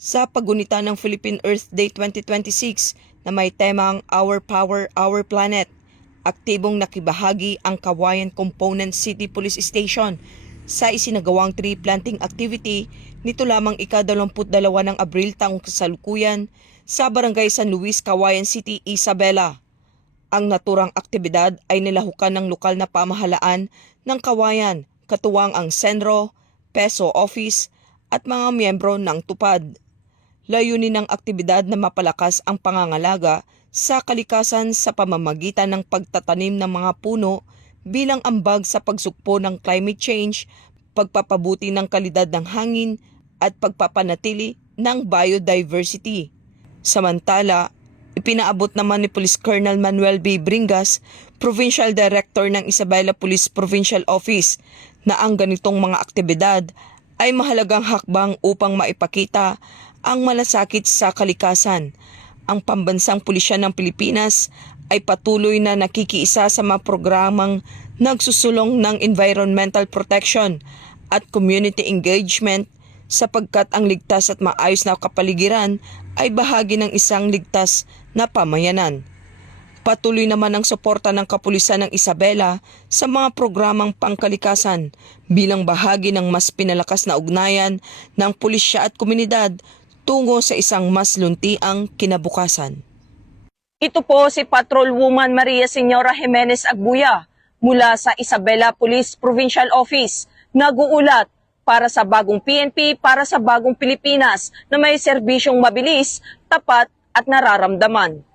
sa paggunita ng Philippine Earth Day 2026 na may temang Our Power, Our Planet. Aktibong nakibahagi ang Kawayan Component City Police Station sa isinagawang tree planting activity nito lamang ika-22 ng Abril taong kasalukuyan sa Barangay San Luis, Kawayan City, Isabela. Ang naturang aktibidad ay nilahukan ng lokal na pamahalaan ng Kawayan, katuwang ang Senro, Peso Office at mga miyembro ng tupad. Layunin ng aktibidad na mapalakas ang pangangalaga sa kalikasan sa pamamagitan ng pagtatanim ng mga puno bilang ambag sa pagsukpo ng climate change, pagpapabuti ng kalidad ng hangin at pagpapanatili ng biodiversity. Samantala, ipinaabot naman ni Police Colonel Manuel B. Bringas, Provincial Director ng Isabela Police Provincial Office, na ang ganitong mga aktibidad ay mahalagang hakbang upang maipakita ang malasakit sa kalikasan. Ang Pambansang Pulisya ng Pilipinas ay patuloy na nakikiisa sa mga programang nagsusulong ng environmental protection at community engagement sapagkat ang ligtas at maayos na kapaligiran ay bahagi ng isang ligtas na pamayanan. Patuloy naman ang suporta ng Kapulisan ng Isabela sa mga programang pangkalikasan bilang bahagi ng mas pinalakas na ugnayan ng pulisya at komunidad tungo sa isang mas luntiang kinabukasan. Ito po si Patrolwoman Maria Señora Jimenez Agbuya mula sa Isabela Police Provincial Office, nag-uulat para sa bagong PNP, para sa bagong Pilipinas na may serbisyong mabilis, tapat at nararamdaman.